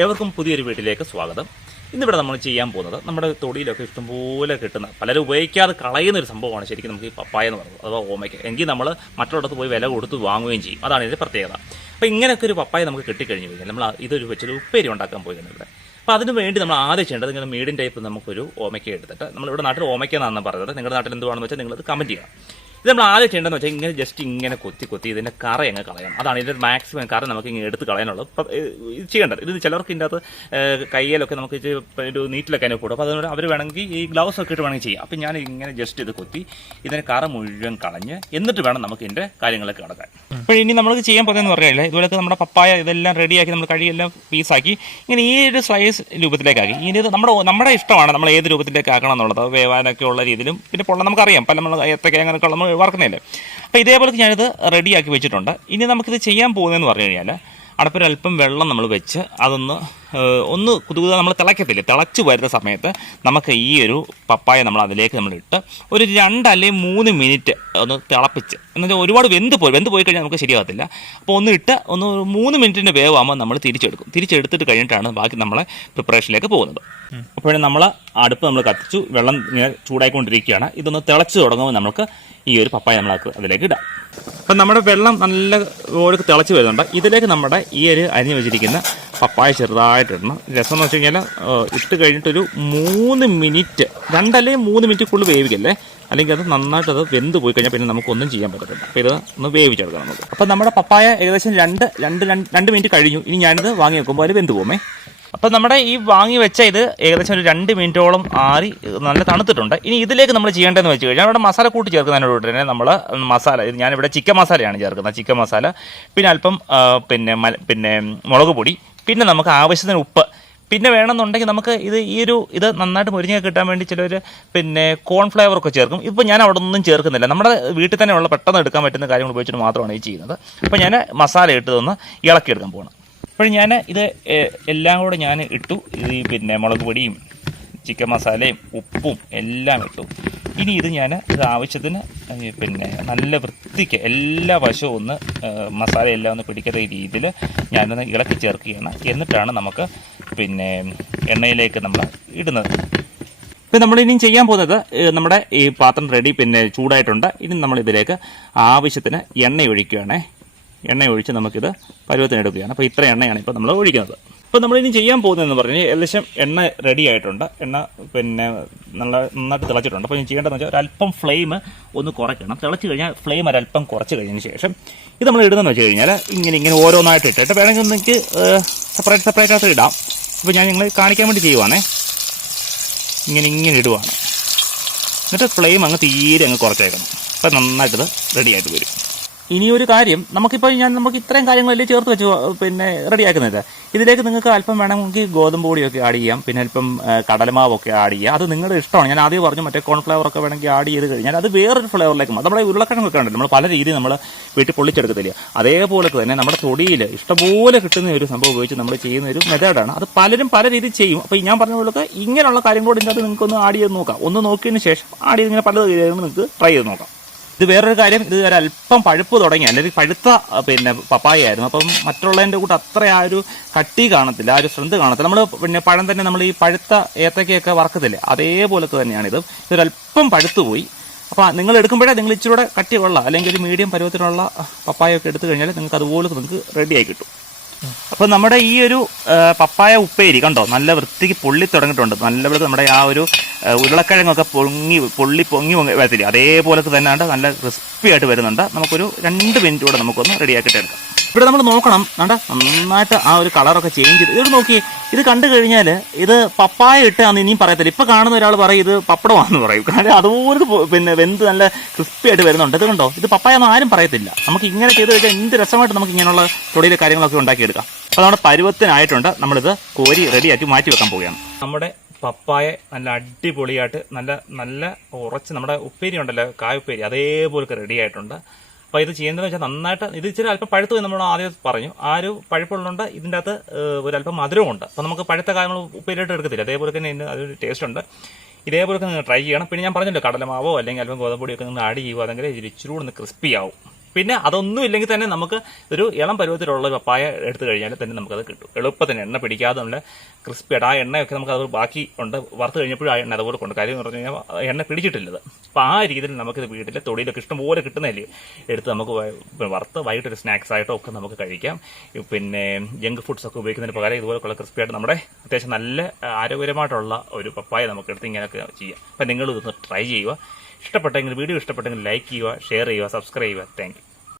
ഏവർക്കും പുതിയൊരു വീട്ടിലേക്ക് സ്വാഗതം. ഇന്നിവിടെ നമ്മൾ ചെയ്യാൻ പോകുന്നത് നമ്മുടെ തൊടിയിലൊക്കെ ഇഷ്ടംപോലെ കിട്ടുന്ന പലരും ഉപയോഗിക്കാതെ കളയുന്ന ഒരു സംഭവമാണ് ശരിക്കും നമുക്ക് ഈ പപ്പായ എന്ന് പറയുന്നത് അഥവാ ഓമയ്ക്ക്. എങ്കിൽ നമ്മൾ മറ്റൊരിടത്ത് പോയി വില കൊടുത്ത് വാങ്ങുകയും ചെയ്യും. അതാണ് ഇതിന്റെ പ്രത്യേകത. അപ്പോൾ ഇങ്ങനെയൊക്കെ ഒരു പപ്പായ നമുക്ക് കിട്ടിക്കഴിഞ്ഞു കഴിഞ്ഞാൽ നമ്മൾ ഇതൊരു വെച്ചൊരു ഉപ്പേരി ഉണ്ടാക്കാൻ പോയിരുന്നു ഇവിടെ. അപ്പോൾ അതിന് വേണ്ടി നമ്മൾ ആദ്യം ചെയ്യേണ്ടത് ഇങ്ങനെ മീഡിയം ടൈപ്പ് നമുക്കൊരു ഓമയ്ക്ക എടുത്തിട്ട് നമ്മളിവിടെ നാട്ടിൽ ഓമയ്ക്ക എന്നാണ് പറയുന്നത് നിങ്ങളുടെ നാട്ടിൽ എന്തുവാണെന്ന് വെച്ചാൽ നിങ്ങളത് കമന്റ് ചെയ്യുക. ഇത് നമ്മൾ ആദ്യം ചെയ്യേണ്ടതെന്ന് വെച്ചാൽ ഇങ്ങനെ ജസ്റ്റ് ഇങ്ങനെ കൊത്തി കൊത്തി ഇതിന്റെ കറ അങ്ങ് കളയണം. അതാണ് ഇതിന്റെ മാക്സിമം കറ നമുക്ക് ഇങ്ങനെ എടുത്ത് കളയാനുള്ളത് ഇത് ചെയ്യേണ്ടത്. ഇത് ചിലർക്ക് ഇതിന്റെ അകത്ത് കയ്യിലൊക്കെ നമുക്ക് ഒരു നീറ്റിലൊക്കെ അതിനെ കൂടും അപ്പോൾ അതുകൊണ്ട് അവർ വേണമെങ്കിൽ ഈ ഗ്ലൗസ് ഒക്കെ ഇട്ട് വേണമെങ്കിൽ ചെയ്യാം. അപ്പം ഞാൻ ഇങ്ങനെ ജസ്റ്റ് ഇത് കൊത്തി ഇതിന്റെ കറ മുഴുവൻ കളഞ്ഞ് എന്നിട്ട് വേണം നമുക്ക് ഇതിന്റെ കാര്യങ്ങളൊക്കെ കിടക്കാൻ അപ്പോൾ ഇനി നമ്മൾക്ക് ചെയ്യാൻ പോകുന്നതെന്ന് പറഞ്ഞാൽ ഇതുപോലത്തെ നമ്മുടെ പപ്പായ ഇതെല്ലാം റെഡിയാക്കി നമ്മൾ കഴിയെല്ലാം പീസാക്കി ഇങ്ങനെ ഈ ഒരു സ്ലൈസ് രൂപത്തിലേക്കാക്കി. ഇനി ഇത് നമ്മുടെ നമ്മുടെ ഇഷ്ടമാണ് നമ്മൾ ഏത് രൂപത്തിലേക്ക് ആക്കണം എന്നുള്ളത് വേവാനൊക്കെ ഉള്ള രീതിയിലും പിന്നെ പൊള്ള നമുക്കറിയാം. പല നമ്മൾ ഏത്തക്ക അങ്ങനെയൊക്കെ നമ്മൾ വറക്കുന്നില്ലേ അപ്പോൾ ഇതേപോലെ ഞാനിത് റെഡിയാക്കി വെച്ചിട്ടുണ്ട്. ഇനി നമുക്കിത് ചെയ്യാൻ പോകുന്നതെന്ന് പറഞ്ഞു കഴിഞ്ഞാൽ അടുപ്പിൽ അല്പം വെള്ളം നമ്മൾ വെച്ച് അതൊന്ന് ഒന്ന് കുതുകുത നമ്മൾ തിളക്കത്തില്ലേ? തിളച്ച് വരുന്ന സമയത്ത് നമുക്ക് ഈ ഒരു പപ്പായ നമ്മൾ അതിലേക്ക് നമ്മൾ ഇട്ട് ഒരു രണ്ടല്ലേ അല്ലെങ്കിൽ മൂന്ന് മിനിറ്റ് ഒന്ന് തിളപ്പിച്ച്. എന്നുവെച്ചാൽ ഒരുപാട് വെന്ത് പോയി വെന്ത് പോയി കഴിഞ്ഞാൽ നമുക്ക് ശരിയാകത്തില്ല അപ്പോൾ ഒന്ന് ഇട്ട് ഒന്ന് മൂന്ന് മിനിറ്റിന്റെ വേവാകുമ്പോൾ നമ്മൾ തിരിച്ചെടുക്കും. തിരിച്ചെടുത്തിട്ട് കഴിഞ്ഞിട്ടാണ് ബാക്കി നമ്മളെ പ്രിപ്പറേഷനിലേക്ക് പോകുന്നത്. അപ്പോഴും നമ്മൾ അടുപ്പ് നമ്മൾ കത്തിച്ചു വെള്ളം ഇങ്ങനെ ചൂടായിക്കൊണ്ടിരിക്കുകയാണ്. ഇതൊന്ന് തിളച്ച് തുടങ്ങുമ്പോൾ നമുക്ക് ഈ ഒരു പപ്പായ നമ്മൾ അതിലേക്ക് ഇടാം. അപ്പം നമ്മുടെ വെള്ളം നല്ല പോലെ തിളച്ച് വരുന്നുണ്ട്. ഇതിലേക്ക് നമ്മുടെ ഈ ഒരു അരിഞ്ഞു വെച്ചിരിക്കുന്ന പപ്പായ ചെറുതായിട്ട് ഇടണം. രസം എന്ന് വെച്ച് കഴിഞ്ഞാൽ ഇട്ട് കഴിഞ്ഞിട്ടൊരു മൂന്ന് മിനിറ്റ് രണ്ടല്ലേ മൂന്ന് മിനിറ്റ് ഫുള്ള് വേവിക്കല്ലേ? അല്ലെങ്കിൽ അത് നന്നായിട്ട് അത് വെന്ത് പോയി കഴിഞ്ഞാൽ പിന്നെ നമുക്കൊന്നും ചെയ്യാൻ പറ്റത്തില്ല. അപ്പോൾ ഇത് ഒന്ന് വേവിച്ചെടുക്കണം നമുക്ക്. അപ്പം നമ്മുടെ പപ്പായ ഏകദേശം രണ്ട് രണ്ട് രണ്ട് മിനിറ്റ് കഴിഞ്ഞു. ഇനി ഞാനിത് വാങ്ങി വെക്കുമ്പോൾ അത് വെന്ത് പോകുമേ? അപ്പം നമ്മുടെ ഈ വാങ്ങി വെച്ച ഇത് ഏകദേശം ഒരു രണ്ട് മിനിറ്റോളം ആറി നല്ല തണുത്തിട്ടുണ്ട്. ഇനി ഇതിലേക്ക് നമ്മൾ ചെയ്യേണ്ടതെന്ന് വെച്ച് കഴിഞ്ഞാൽ അവിടെ മസാല കൂട്ടി ചേർക്കുന്നതിനോട് തന്നെ നമ്മൾ മസാല ഇത് ഞാനിവിടെ ചിക്കൻ മസാലയാണ് ചേർക്കുന്നത് ചിക്കൻ മസാല. പിന്നെ അല്പം പിന്നെ പിന്നെ മുളക് പൊടി പിന്നെ നമുക്ക് ആവശ്യത്തിന് ഉപ്പ്. പിന്നെ വേണമെന്നുണ്ടെങ്കിൽ നമുക്ക് ഇത് ഈ ഒരു ഇത് നന്നായിട്ട് മുരിഞ്ഞൊക്കെ കിട്ടാൻ വേണ്ടി ചിലർ പിന്നെ കോൺഫ്ലവർ ഒക്കെ ചേർക്കും. ഇപ്പോൾ ഞാൻ അവിടെ ഒന്നും ചേർക്കുന്നില്ല. നമ്മുടെ വീട്ടിൽ തന്നെ ഉള്ള പെട്ടെന്ന് എടുക്കാൻ പറ്റുന്ന കാര്യങ്ങൾ ഉപയോഗിച്ചിട്ട് മാത്രമാണ് ഈ ചെയ്യുന്നത്. അപ്പോൾ ഞാൻ മസാല ഇട്ട് തന്ന് ഇളക്കിയെടുക്കാൻ പോകണം അപ്പോൾ ഞാൻ ഇത് എല്ലാം കൂടെ ഞാൻ ഇട്ടു. ഈ പിന്നെ മുളക് പൊടിയും ചിക്കൻ മസാലയും ഉപ്പും എല്ലാം ഇട്ടു. ഇനി ഇത് ഞാൻ ഇത് ആവശ്യത്തിന് പിന്നെ നല്ല വൃത്തിക്ക് എല്ലാ വശവും ഒന്ന് മസാല എല്ലാം ഒന്ന് പിടിക്കുന്ന രീതിയിൽ ഞാനൊന്ന് ഇളക്കി ചേർക്കുകയാണ്. എന്നിട്ടാണ് നമുക്ക് പിന്നെ എണ്ണയിലേക്ക് നമ്മൾ ഇടുന്നത്. ഇപ്പം നമ്മൾ ഇനി ചെയ്യാൻ പോകുന്നത് നമ്മുടെ ഈ പാത്രം റെഡി പിന്നെ ചൂടായിട്ടുണ്ട്. ഇനി നമ്മൾ ഇതിലേക്ക് ആവശ്യത്തിന് എണ്ണ ഒഴിക്കുകയാണേ. എണ്ണ ഒഴിച്ച് നമുക്കിത് പരുവത്തിന് എടുക്കുകയാണ് അപ്പോൾ ഇത്ര എണ്ണയാണ് ഇപ്പോൾ നമ്മൾ ഒഴിക്കുന്നത്. അപ്പോൾ നമ്മൾ ഇനി ചെയ്യാൻ പോകുന്നതെന്ന് പറഞ്ഞാൽ ഏകദേശം എണ്ണ റെഡി ആയിട്ടുണ്ട്. എണ്ണ പിന്നെ നല്ല നന്നായിട്ട് തിളച്ചിട്ടുണ്ട്. അപ്പോൾ ഇനി ചെയ്യേണ്ടതെന്ന് വെച്ചാൽ ഒരല്പം ഫ്ലെയിം ഒന്ന് കുറയ്ക്കണം. തിളച്ച് കഴിഞ്ഞാൽ ഫ്ലെയിം ഒരല്പം കുറച്ച് കഴിഞ്ഞതിന് ശേഷം ഇത് നമ്മൾ ഇടുന്നതെന്ന് വെച്ച് കഴിഞ്ഞാൽ ഇങ്ങനെ ഇങ്ങനെ ഓരോന്നായിട്ട് ഇട്ടിട്ട് വേണമെങ്കിൽ നിങ്ങൾക്ക് സെപ്പറേറ്റ് സെപ്പറേറ്റ് ആയിട്ട് ഇടാം. അപ്പോൾ ഞാൻ നിങ്ങൾ കാണിക്കാൻ വേണ്ടി ചെയ്യുവാണേ. ഇങ്ങനെ ഇങ്ങനെ ഇടുവാണ്. എന്നിട്ട് ഫ്ലെയിം അങ്ങ് തീരെ അങ്ങ് കുറച്ചേക്കണം. അപ്പോൾ നന്നായിട്ടത് റെഡി ആയിട്ട് വരും. ഇനി ഒരു കാര്യം നമുക്കിപ്പോൾ ഞാൻ നമുക്ക് ഇത്രയും കാര്യങ്ങളല്ലേ ചേർത്ത് വെച്ച് പിന്നെ റെഡിയാക്കുന്നത്. ഇതിലേക്ക് നിങ്ങൾക്ക് അല്പം വേണമെങ്കിൽ ഗോതമ്പ് പൊടിയൊക്കെ ആഡ് ചെയ്യാം. പിന്നെ അല്പം കടലമാവൊക്കെ ആഡ് ചെയ്യാം. അത് നിങ്ങളുടെ ഇഷ്ടമാണ്. ഞാൻ ആദ്യം പറഞ്ഞു മറ്റേ കോൺഫ്ലവർ ഒക്കെ വേണമെങ്കിൽ ആഡ് ചെയ്ത് കഴിഞ്ഞാൽ അത് വേറൊരു ഫ്ലേവറിലേക്ക് മാറും. നമ്മുടെ ഉരുളക്കിഴങ്ങൊക്കെ ഉണ്ട് നമ്മൾ പല രീതിയിൽ നമ്മൾ വീട്ടിൽ പൊള്ളിച്ചെടുക്കത്തില്ല. അതേപോലെ തന്നെ നമ്മുടെ തൊടിയിൽ ഇഷ്ടംപോലെ കിട്ടുന്ന ഒരു സംഭവം ഉപയോഗിച്ച് നമ്മൾ ചെയ്യുന്ന ഒരു മെത്തേഡാണ് അത് പലരും പല രീതിയിൽ ചെയ്യും. അപ്പോൾ ഞാൻ പറഞ്ഞ പോലെ ഇങ്ങനെയുള്ള കാര്യങ്ങളോട് ഇതിനകത്ത് നിങ്ങൾക്ക് ഒന്ന് ആഡ് ചെയ്ത് നോക്കാം. ഒന്ന് നോക്കിയതിന് ശേഷം ആഡ് ചെയ്ത് ഇങ്ങനെ പല നിങ്ങൾക്ക് ട്രൈ ചെയ്ത് നോക്കാം. ഇത് വേറൊരു കാര്യം ഇത് ഒരു അല്പം പഴുപ്പ് തുടങ്ങി അല്ലെങ്കിൽ പഴുത്ത പിന്നെ പപ്പായ ആയിരുന്നു അപ്പം മറ്റുള്ളതിന്റെ കൂടെ അത്ര ആ ഒരു കട്ടി കാണത്തില്ല ആ ഒരു സ്ട്രെങ്ത് കാണത്തില്ല. നമ്മൾ പിന്നെ പഴം തന്നെ നമ്മൾ ഈ പഴുത്ത ഏത്തക്കയൊക്കെ വറക്കത്തില്ലേ അതേപോലത്തെ തന്നെയാണിത് ഇത്. ഇതൊരു അല്പം പഴുത്തു പോയി. അപ്പോൾ നിങ്ങൾ എടുക്കുമ്പോഴേ നിങ്ങൾ ഇച്ചിരി കൂടെ കട്ടിയുള്ള അല്ലെങ്കിൽ ഒരു മീഡിയം പരുവത്തിലുള്ള പപ്പായ ഒക്കെ എടുത്തു കഴിഞ്ഞാൽ നിങ്ങൾക്ക് അതുപോലെ നിങ്ങൾക്ക് റെഡിയായി കിട്ടും. അപ്പോൾ നമ്മുടെ ഈ ഒരു പപ്പായ ഉപ്പേരി കണ്ടോ? നല്ല വൃത്തിക്ക് പൊള്ളി തുടങ്ങിയിട്ടുണ്ട്. വൃത്തി നമ്മുടെ ആ ഒരു ഉരുളക്കിഴങ്ങൊക്കെ പൊങ്ങി പൊള്ളി പൊങ്ങി വരത്തില്ല? അതേപോലെ തന്നെയാണ് നല്ല ക്രിസ്പി ആയിട്ട് വരുന്നുണ്ട്. നമുക്കൊരു രണ്ട് മിനിറ്റ് കൂടെ നമുക്കൊന്ന് റെഡിയാക്കിയിട്ട് എടുക്കാം. ഇവിടെ നമ്മൾ നോക്കണം. വേണ്ട നന്നായിട്ട് ആ ഒരു കളറൊക്കെ ചേഞ്ച് ചെയ്ത്. ഇവിടെ നോക്കി. ഇത് കണ്ടു കഴിഞ്ഞാൽ ഇത് പപ്പായ ഇട്ടാന്ന് ഇനിയും പറയത്തില്ല. ഇപ്പം കാണുന്ന ഒരാൾ പറയും ഇത് പപ്പടമാണെന്ന് പറയും. കാരണം അതുപോലെ പിന്നെ വെന്ത് നല്ല ക്രിസ്പി ആയിട്ട് വരുന്നുണ്ട്. ഇത് കണ്ടോ? ഇത് പപ്പായ എന്ന് ആരും പറയത്തില്ല. നമുക്ക് ഇങ്ങനെ ചെയ്ത് കഴിഞ്ഞാൽ എന്ത് രസമായിട്ട് നമുക്ക് ഇങ്ങനെയുള്ള തൊടിയിലെ കാര്യങ്ങളൊക്കെ ഉണ്ടാക്കിയെടുക്കാം. അപ്പോൾ നമ്മുടെ പരുവത്തിനായിട്ടുണ്ട്. നമ്മളിത് കോരി റെഡിയാക്കി മാറ്റി വെക്കാൻ പോവുകയാണ്. നമ്മുടെ പപ്പായ നല്ല അടിപൊളിയായിട്ട് നല്ല നല്ല ഉറച്ച് നമ്മുടെ ഉപ്പേരി ഉണ്ടല്ലോ കായ ഉപ്പേരി അതേപോലൊക്കെ റെഡി ആയിട്ടുണ്ട്. അപ്പോൾ ഇത് ചെയ്യേണ്ടതെന്ന് വെച്ചാൽ നന്നായിട്ട് ഇത് ഇച്ചിരി അല്പം പഴുത്ത് നമ്മൾ ആദ്യം പറഞ്ഞു. ആ ഒരു പഴുപ്പുള്ളതുകൊണ്ട് ഇതിന്റെ അകത്ത് ഒരല്പം മധുരമുണ്ട്. അപ്പോൾ നമുക്ക് പഴുത്ത കാര്യങ്ങൾ ഉപ്പേരിയായിട്ട് എടുക്കത്തില്ല. അതേപോലെ തന്നെ ഇതിന് അതൊരു ടേസ്റ്റ് ഉണ്ട്. ഇതേപോലെ നിങ്ങൾ ട്രൈ ചെയ്യണം. പിന്നെ ഞാൻ പറഞ്ഞല്ലോ കടലമാവോ അല്ലെങ്കിൽ അല്പം ഗോതമ്പൊടിയൊക്കെ നിങ്ങൾ ആഡ് ചെയ്യുക. അതെങ്കിൽ ഇത് ഇച്ചിരി ഒന്ന് ക്രിസ്പി ആവും. പിന്നെ അതൊന്നും ഇല്ലെങ്കിൽ തന്നെ നമുക്ക് ഒരു ഇളം പരുവത്തിലുള്ള പപ്പായ എടുത്തു കഴിഞ്ഞാൽ തന്നെ നമുക്കത് കിട്ടും. എളുപ്പത്തിന് എണ്ണ പിടിക്കാതെ നല്ല ക്രിസ്പിയായിട്ട് ആ എണ്ണയൊക്കെ നമുക്ക് അത് ബാക്കി ഉണ്ട്. വറുത്ത് കഴിഞ്ഞപ്പോഴും ആ എണ്ണ അതുപോലെ കൊണ്ട് കാര്യം എന്ന് പറഞ്ഞു കഴിഞ്ഞാൽ എണ്ണ പിടിച്ചിട്ടില്ലത്. അപ്പോൾ ആ രീതിയിൽ നമുക്കിത് വീട്ടിൽ തൊടിയിലൊക്കെ ഇഷ്ടംപോലെ കിട്ടുന്നതല്ലേ? എടുത്ത് നമുക്ക് വറുത്ത് വറുത്ത് വൈകിട്ടൊരു സ്നാക്സ് ആയിട്ടോ ഒക്കെ നമുക്ക് കഴിക്കാം. പിന്നെ ജങ്ക് ഫുഡ്സ് ഒക്കെ ഉപയോഗിക്കുന്നതിന് പകരം ഇതുപോലെയുള്ള ക്രിസ്പിയായിട്ട് നമ്മുടെ അത്യാവശ്യം നല്ല ആരോഗ്യപരമായിട്ടുള്ള ഒരു പപ്പായ നമുക്ക് എടുത്ത് ഇങ്ങനെയൊക്കെ ചെയ്യാം. അപ്പം നിങ്ങൾ ഇതൊന്ന് ട്രൈ ചെയ്യുക. ഇഷ്ടപ്പെട്ടെങ്കിൽ വീഡിയോ ഇഷ്ടപ്പെട്ടെങ്കിൽ ലൈക്ക് ചെയ്യുക ഷെയർ ചെയ്യുക സബ്സ്ക്രൈബ് ചെയ്യുക. താങ്ക്